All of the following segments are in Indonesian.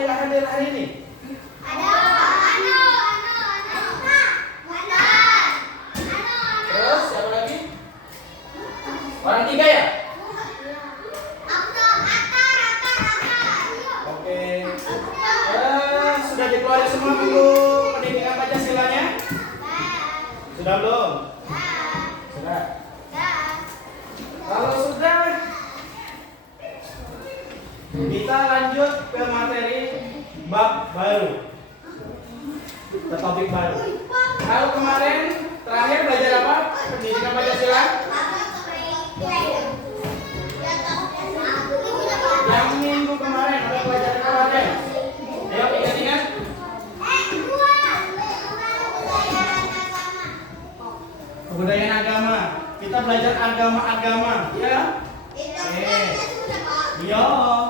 yang nggak hadir hari ini? Terus siapa lagi? Orang tiga ya? Oke. Sudah dikeluarin semua buku pendidikan Pancasilanya? Sudah belum? Sudah. Kalau sudah, kita lanjut ke materi bab baru, ke topik baru. Kalau kemarin terakhir belajar apa? Pendidikan Pancasila? Yang minggu kemarin ada pelajaran kemarin. Ayo ingat-ingat. Kebudayaan agama. Kita belajar agama-agama, ya? Iya,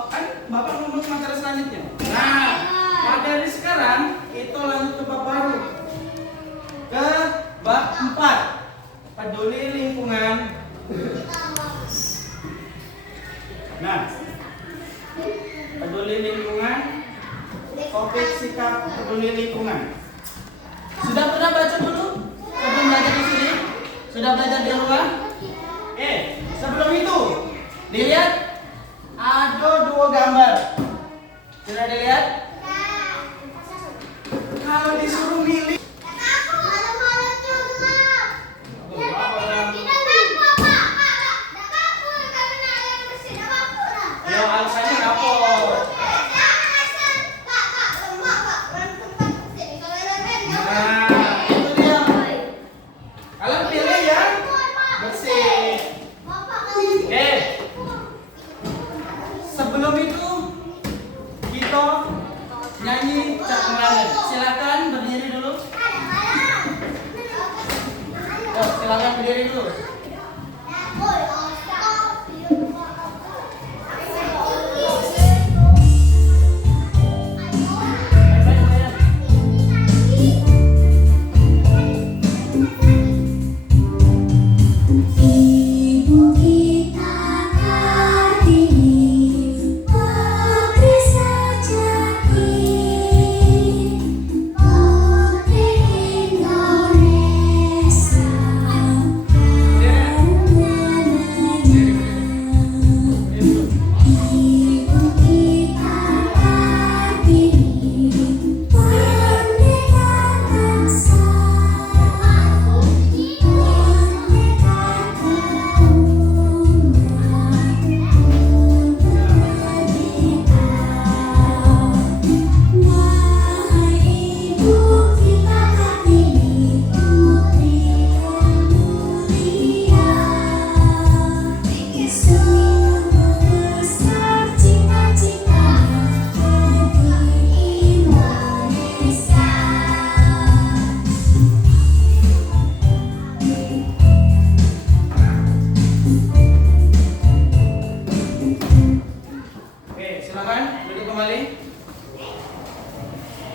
kan Bapak ngomong materi selanjutnya. Nah, materi sekarang itu lanjut ke bab baru. Ke bab 4. Peduli lingkungan. Nah, peduli lingkungan. Topik sikap peduli lingkungan. Sudah pernah baca dulu? Sebelum belajar di sini? Sudah belajar di luar? Sebelum itu, dilihat ada 2 gambar. Sudah dilihat? Kalau disuruh milih, ya alasannya dapur. Nah, itu dia. Kalian pilih yang bersih. Oke. Sebelum itu kita nyanyi Cap Kemarin. Silakan berdiri dulu. Silakan berdiri dulu.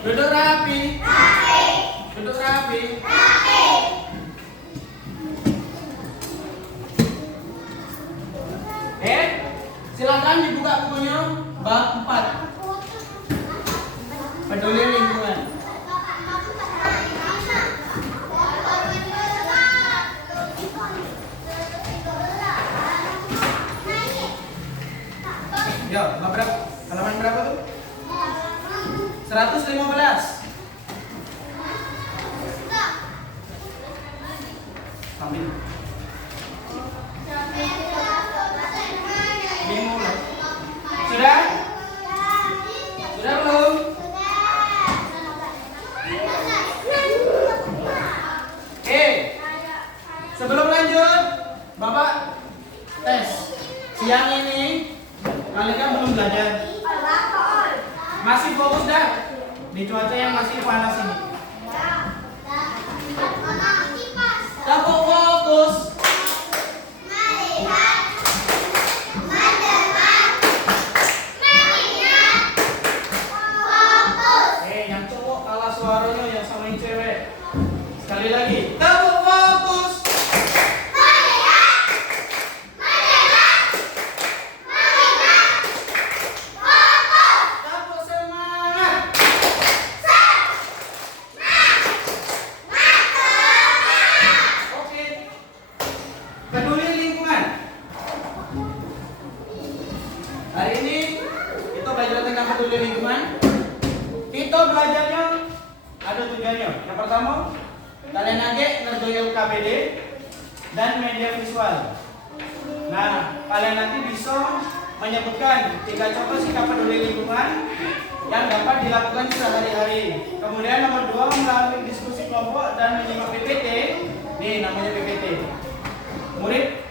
Duduk rapi. Duduk rapi. Silakan dibuka bukunya bab 4. Peduli lingkungan. Yo, halaman berapa tuh? 115. Ambil. Bingung. Sudah? Sudah belum? Sebelum lanjut, Bapak tes. Siang ini kalian kan belum belajar. Masih fokus dah di cuaca yang masih panas ini. Tetap fokus. Yang cowok kalah suaranya yang sama yang cewek. Sekali lagi. Tetap fokus. Tetap semangat. belajar tentang peduli lingkungan. Kita belajarnya ada tujuannya. Yang pertama, kalian lagi ngerjoyel KBD dan media visual. Nah, kalian nanti bisa menyebutkan 3 contoh sikap peduli lingkungan yang dapat dilakukan sehari-hari. Kemudian nomor 2, melalui diskusi kelompok dan menyimak PPT. Nih namanya PPT. Murid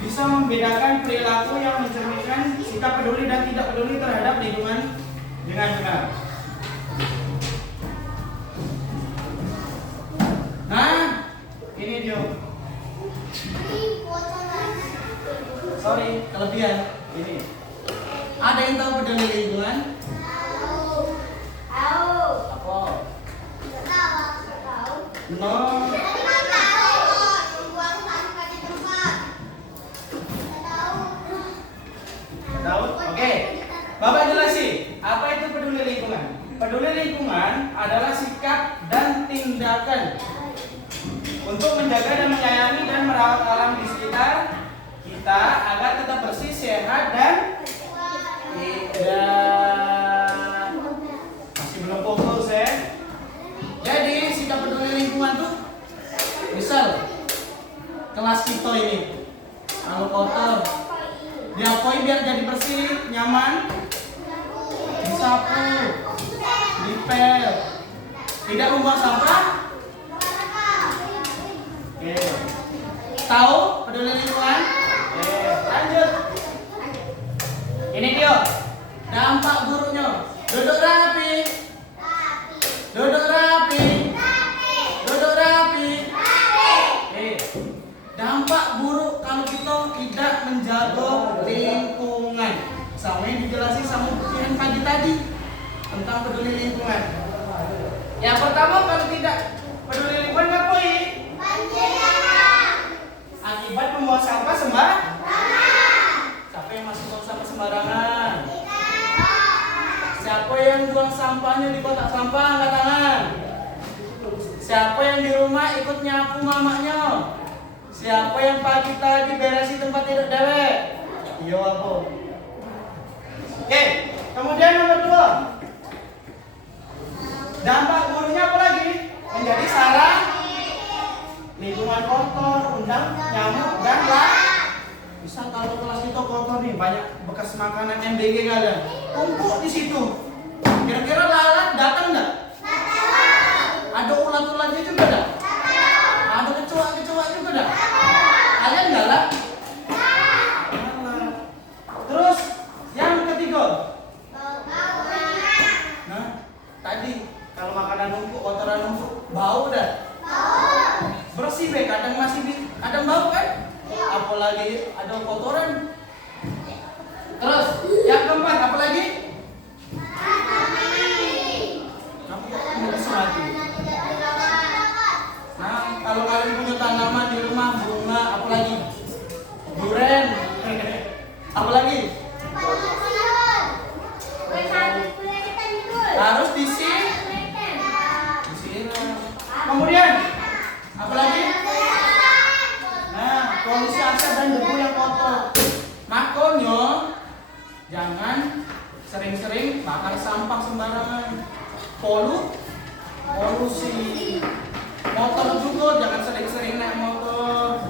bisa membedakan perilaku yang mencerminkan sikap peduli dan tidak peduli terhadap lingkungan dengan benar. Nah, ini dia. Sorry, kelebihan ini. Ada yang tahu peduli lingkungan? Apa? No. Tahu? Oke. Bapak jelasin, apa itu peduli lingkungan? Peduli lingkungan adalah sikap dan tindakan untuk menjaga dan menyayangi dan merawat alam di sekitar kita agar tetap bersih, sehat dan tidak. Masih belum fokus ya. Jadi sikap peduli lingkungan tuh misal kelas kita ini kalau kotor diapain biar jadi bersih, nyaman, disapu, dipel, tidak membuang sampah. Oke. Tahu peduli lingkungan? Oke, lanjut. Ini dia dampak buruknya. Duduk rapi. Duduk rapi. Duduk rapi. Oke. Dampak buruk kalau kita tidak menjaga lingkungan. Sama yang dijelasin sama yang pagi tadi tentang peduli lingkungan. Yang pertama, kalau tidak peduli lingkungan ngapain? Akibat membuang sampah sembarangan. Siapa yang masih buang sampah sembarangan? Siapa yang buang sampahnya di kotak sampah? Angkat tangan. Siapa yang di rumah ikut nyapu mamanya? Siapa yang pagi tadi beresi tempat tidur dewek? Iya aku. Oke, kemudian nomor 2. Dampak buruknya apa lagi? Menjadi sarang lingkungan kotor, undang nyamuk dan bisa kalau kelas kita kotor nih, banyak bekas makanan MBG kalian tumpuk di situ. Kira-kira lalat datang nggak? Ada ulat-ulatnya juga nggak? Ada kecoa-kecoa juga nggak? Kalian galak? Terus yang ketiga, nah tadi kalau makanan numpuk, kotoran numpuk, bau dah. Bersih be, kadang masih kadang bau kan? Apalagi ada kotoran. Terus yang keempat apa lagi? Kamu nggak bisa mati. Nah, kalau kalian punya tanaman di rumah, bunga, apalagi durian, apalagi harus disiram. Kemudian apalagi? Nah, polusi asap dan debu yang kotor. Makanya jangan sering-sering bakar sampah sembarangan. Polusi. Motor juga jangan sering-sering naik motor.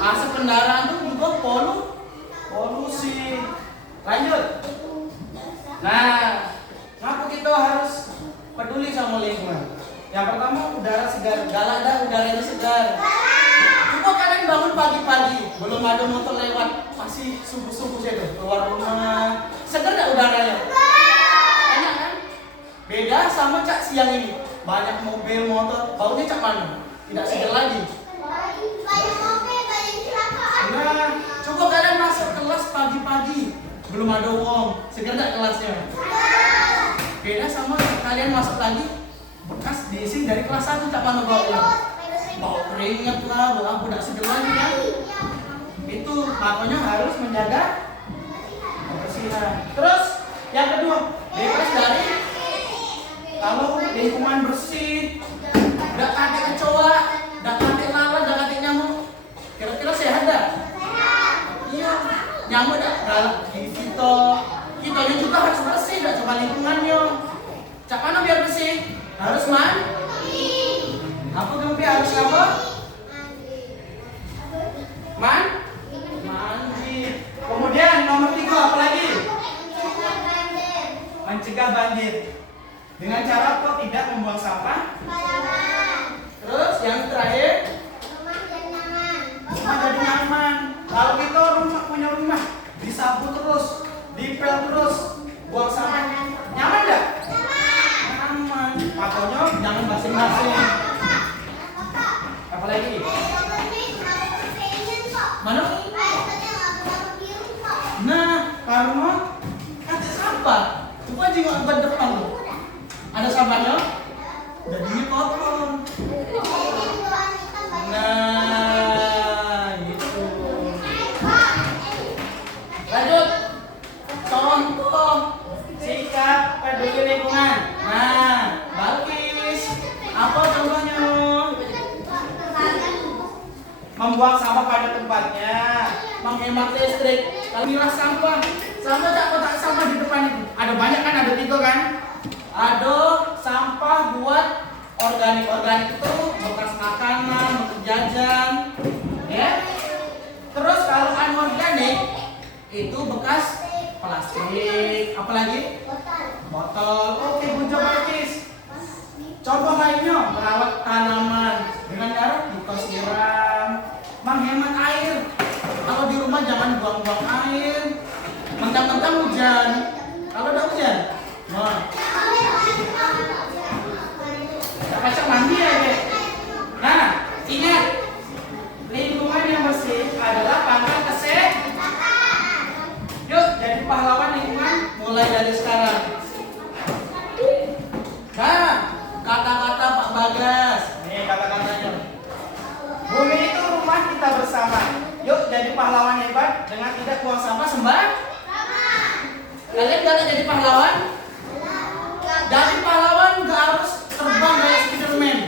Asap kendaraan itu juga polusi. Lanjut. Nah, kenapa kita harus peduli sama lingkungan? Yang pertama, udara segar. Galak dah udaranya segar. Coba kalian bangun pagi-pagi, belum ada motor lewat, pasti subuh-subuh saja keluar rumah. Segar dah udaranya? Enak kan? Beda sama cak siang ini. Banyak mobil, motor, baunya cak mana? Tidak segar lagi. Nah, coba kalian masuk kelas pagi-pagi, belum ada uang, segar dah kelasnya? Beda sama kalian masuk lagi, bekas diisi dari kelas 1 cak mana baunya? Bau keringat lah, bau aku tidak segar lagi kan? Itu makanya harus menjaga kebersihan. Terus yang kedua, bebas dari kalau lingkungan bersih, tidak ada kecoa, tidak ada lalat, tidak ada nyamuk. Kira-kira sehat dah? Iya, nyamuk tidak galak di kita. Kitanya juga harus menjaga lingkungannya. Cak mana biar bersih? Harus mandi. Apa Gempi harus apa? Mandi. Kemudian nomor 3 apa lagi? Mencegah banjir. Dengan cara kok tidak membuang sampah? Terus yang terakhir? Rumah jadi nyaman. Kalau kita punya rumah, disapu terus, dipel terus, buang sampah, nyaman nggak? Nyaman. Makanya jangan basing-basing. Apa lagi? Mana? Nah, karena ada sampah. Coba juga ke depan tuh. Ada sampahnya? Jadinya kotor. Nah, gitu. Lanjut. Contoh sikap peduli lingkungan. Nah, bagus. Apa contohnya? Membuang sampah pada tempatnya, menghemat listrik. Kalau milah sampah, sama tak kotak sampah di depan itu. Ada banyak kan, ada 3 kan? Ada sampah buat organik itu bekas makanan, bekas jajan, ya. Terus kalau anorganik itu bekas plastik, apalagi? Botol. Oke, Bunjo bagus. Contoh lainnya merawat tanaman dengan cara kita siram, menghemat air. Kalau di rumah jangan buang-buang air. Mentang-mentang hujan. Kalau udah hujan, nah, kita mandi ya, Dek. Nah, ingat, lingkungan yang bersih adalah pangkal kesehatan. Yuk, jadi pahlawan lingkungan mulai dari sekarang. Nah, kata-kata Pak Bagas. Nih kata-katanya. Bumi itu rumah kita bersama. Yuk jadi pahlawan hebat dengan tidak buang sampah sembarangan. Kalian gak jadi pahlawan? Jadi pahlawan gak harus terbang kayak Spiderman.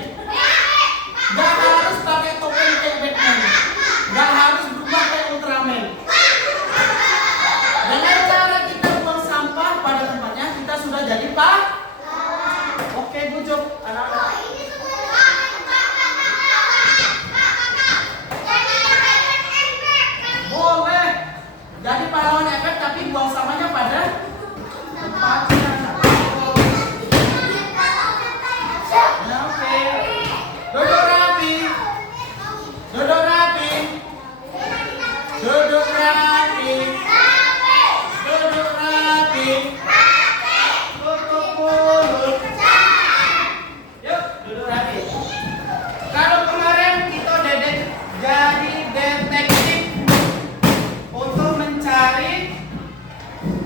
Gak harus pakai topeng kayak Batman. Gak harus berubah kayak Ultraman. Dengan cara kita buang sampah pada tempatnya, kita sudah jadi pahlawan. Oke, bujuk anak-anak. Boleh. Jadi pahlawan efek tapi buang sampahnya pada tempatnya. Ya, oke. Duduk rapi. Duduk rapi. Duduk rapi. Duduk rapi. Tutup mulut. Yuk, duduk rapi. Kalau kemarin kita jadi detektif untuk mencari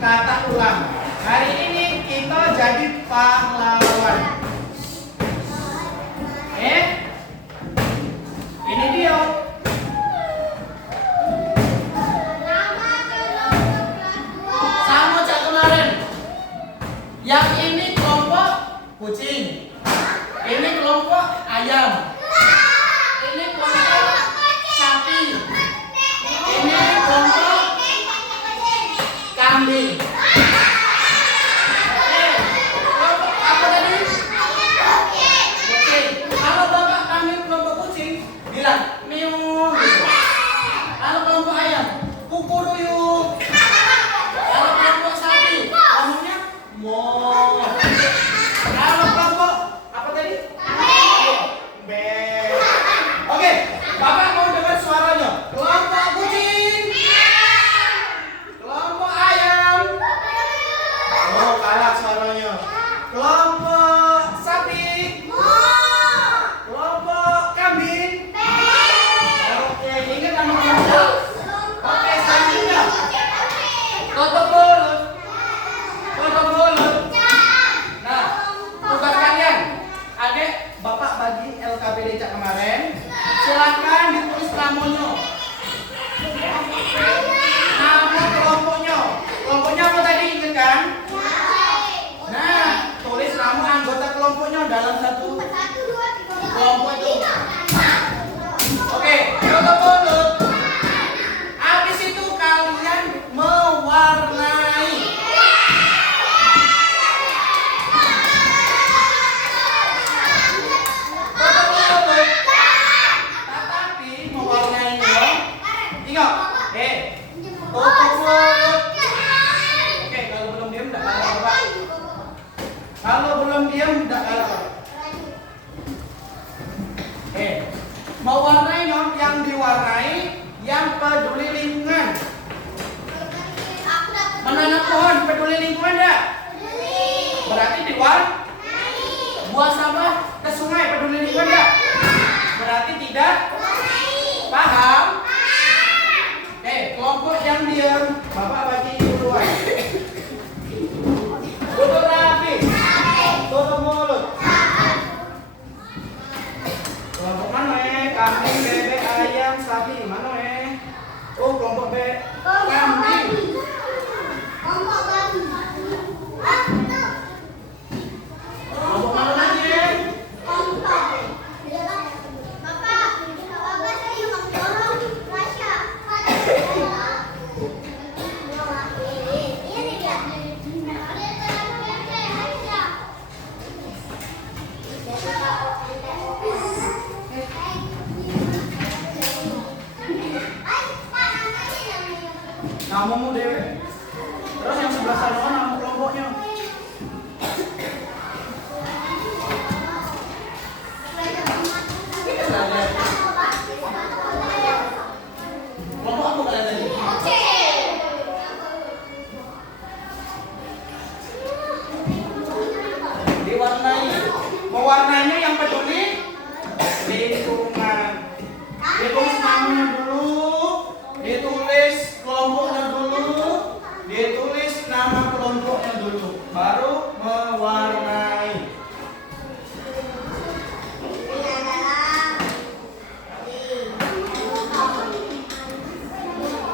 kata ulang. Hari ini kita jadi pahlawan. Ini dia. Sama cak kemarin. Yang ini kelompok kucing. Ini kelompok ayam. Ini kelompok sapi. Ini kelompok kambing. Kelompok apa tadi? Kucing. Kalau bapak kambing kelompok kucing, bilang miu. Kalau kelompok ayam, kukuruyuk. Kalau kelompok sapi, ngomongnya mo. Kalau kelompok apa tadi? Be. Oke, bapak mau dengar suaranya. Kelompok kucing. Kelompok ayam. Oh, kalah suaranya. Kelompok sapi. Kelompok kambing. Oke, ingat nama kelompok. Oke, selanjutnya. Tutup mulut. Tutup mulut. Nah, tugas kalian. Adik, bapak bagi LKPD Cak kemarin. Silahkan ditulis namanya. Nama kelompoknya. Kelompoknya apa tadi, ingat kan? Nah, tulis nama anggota kelompoknya dalam satu kelompok itu. Oke, tutup mulut. Habis itu kalian mewarnai. Kalau belum diam, tidak apa. Mau warnai dong, yang diwarnai yang peduli lingkungan. Menanam pohon peduli lingkungan enggak? Berarti diwarnai. Buang sampah ke sungai peduli lingkungan enggak? Berarti tidak? Paham? Kelompok yang diam, Bapak bagi duluan. Tutup rapi. Tutup mulut. Kelompok mana kambing, bebek, ayam, sapi. Mana Oh, kelompok kambing. Kelompok mana lagi? Namamu Dewi. Terus yang sebelah sana nama kelompoknya. Kelompok apa kalian tadi? Diwarnai. Mewarnainya yang peduli lingkungan. Ditulis namanya dulu. Ditulis kelompoknya dulu, ditulis nama kelompoknya dulu, baru mewarnai.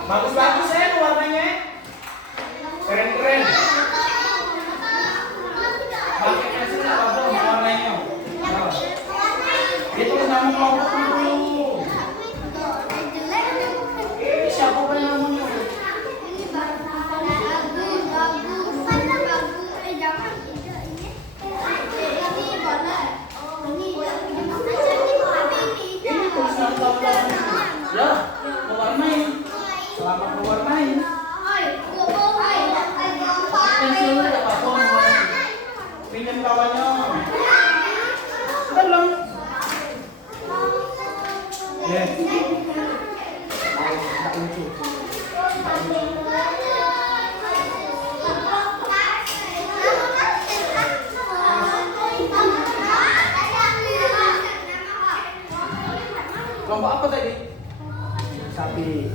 Bagus-bagus ya warnanya, keren-keren. Pakai pensil apa dong warnanya? Ditulis nama kelompoknya dulu. Siapa yang namanya? Ini tulisan ya, mewarnai. Selamat mewarnai. Pensil apa mewarnai? Pinjam kawannya. Sudah belum? Tak lucu. Kelompok apa tadi? Sapi.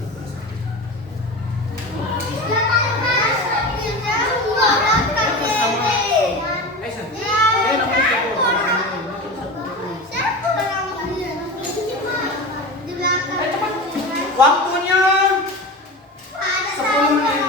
Waktunya 10 menit.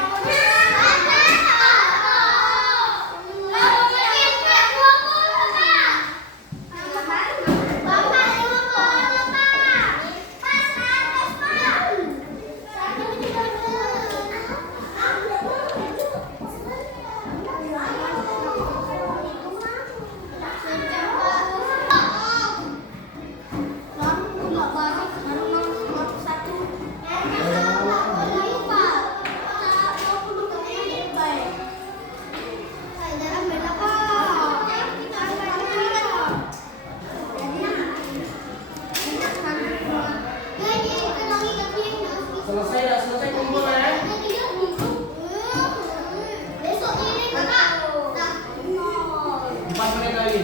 Selesai kumpul ya. Besok ini kakak. 4 menit lagi.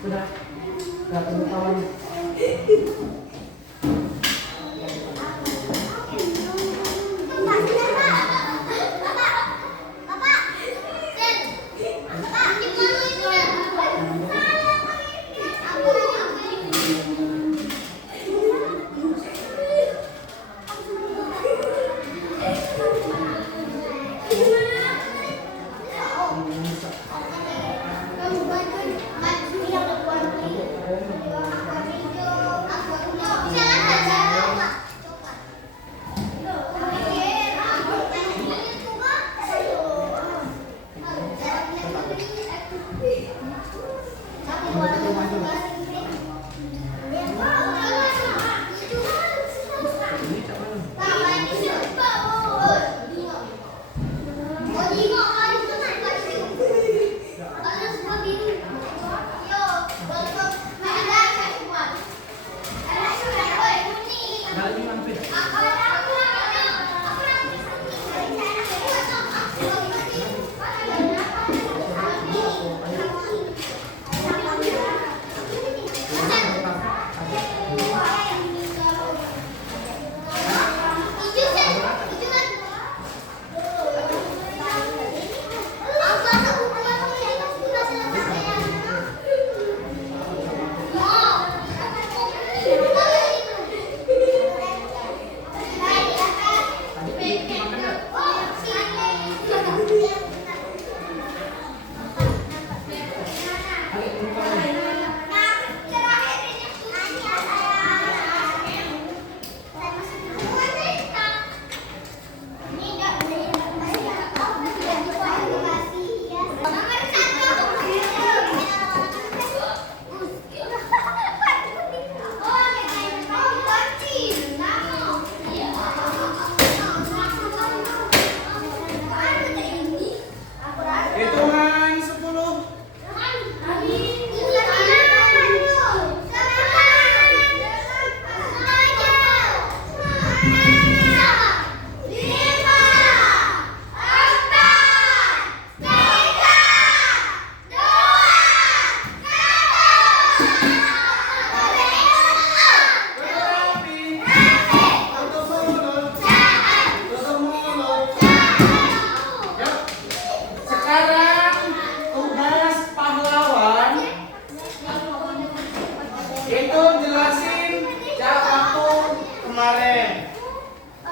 Sudah. Sudah ketemu kawan.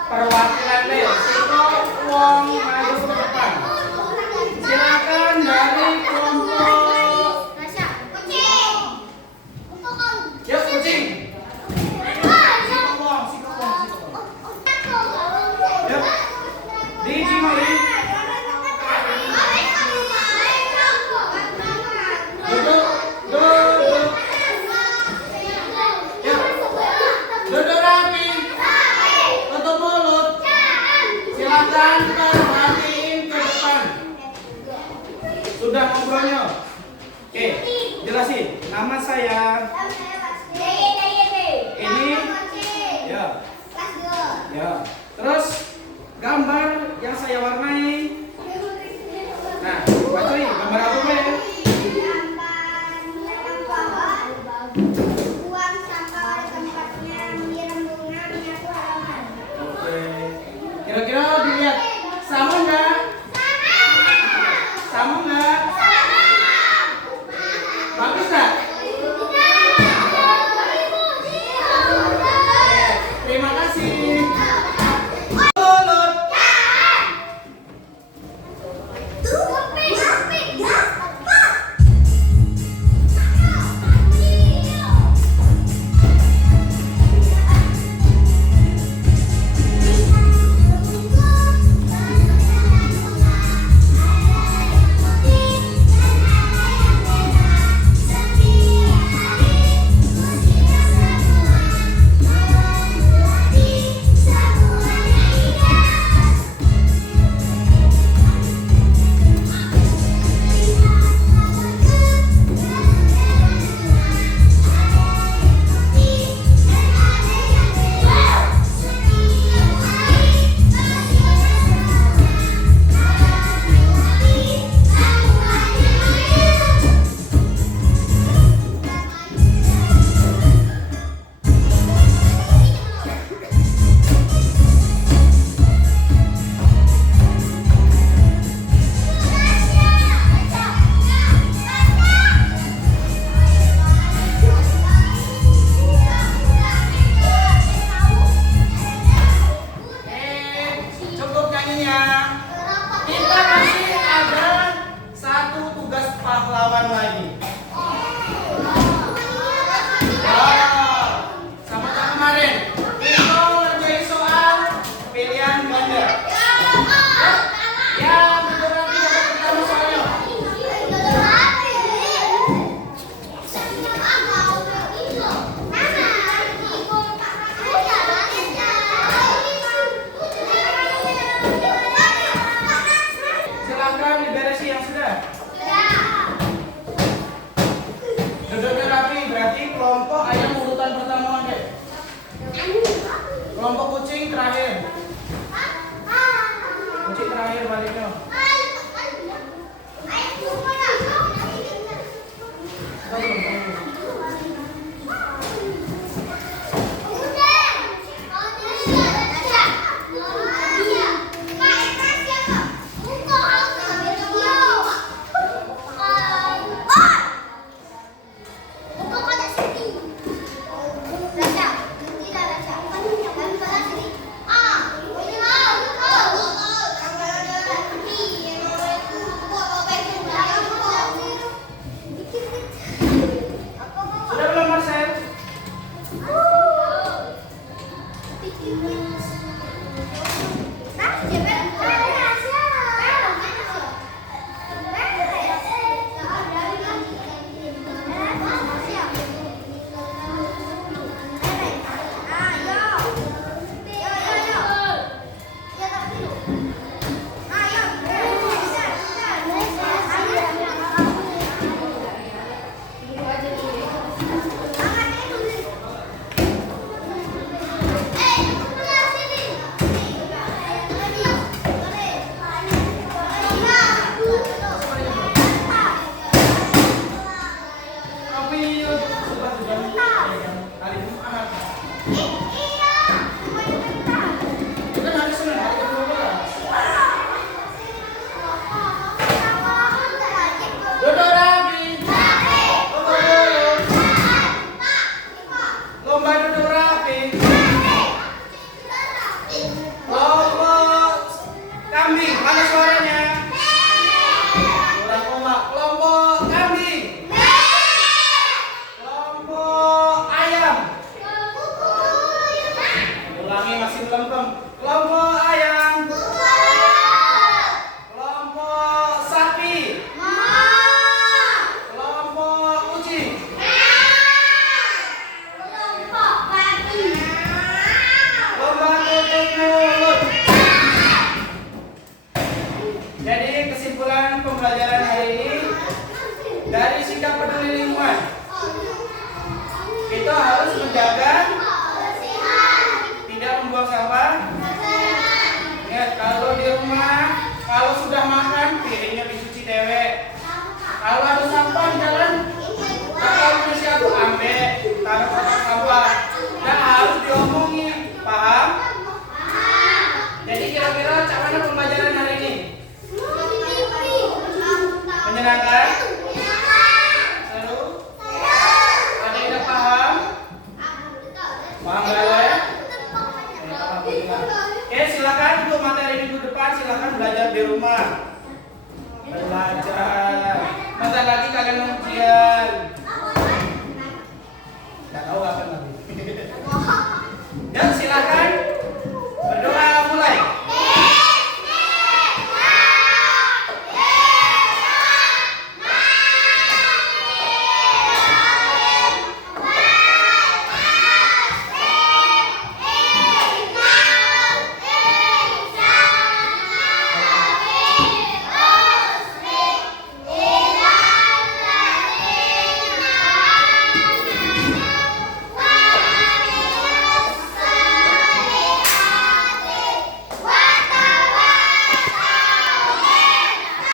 Perwakilan Siko uang maju ke depan. Silakan dari kelompok. Yuk kucing. Siko. Yuk. Di Cimori. Duduk. Yuk. Duduk rapi. Tutup mulut. Silakan perhatiin ke depan. Sudah ngobrolnya? Oke, jelasin. Nama saya. Ini. Ya. Ya. Terus gambar yang saya warnai. Nah, bacain gambar apa ya? Kira-kira dilihat sama nggak? Sama nggak? Bagus nggak? Terima kasih. Kelompok kucing terakhir. Kucing terakhir baliknya. Kelompok ayam. Kelompok sapi. Kelompok kucing. Kelompok babi. Lomba tutup mulut. Jadi kesimpulan pembelajaran hari ini dari sikap peduli lingkungan, kita harus menjaga tidak membuang sampah. Ingat, kalau di rumah, kalau sudah makan, piringnya dicuci dewek. Kalau ada sampah di jalan, kalau punya siapa ambil, taruh kotak sampah. Nggak harus diomongin, paham? Jadi kira-kira cak mana pembelajaran hari ini? Menyenangkan? Seru? Ada yang tidak paham? Paham nggak ya? Oke, silakan untuk materi minggu depan silakan belajar di rumah. Belajar. Bentar lagi kalian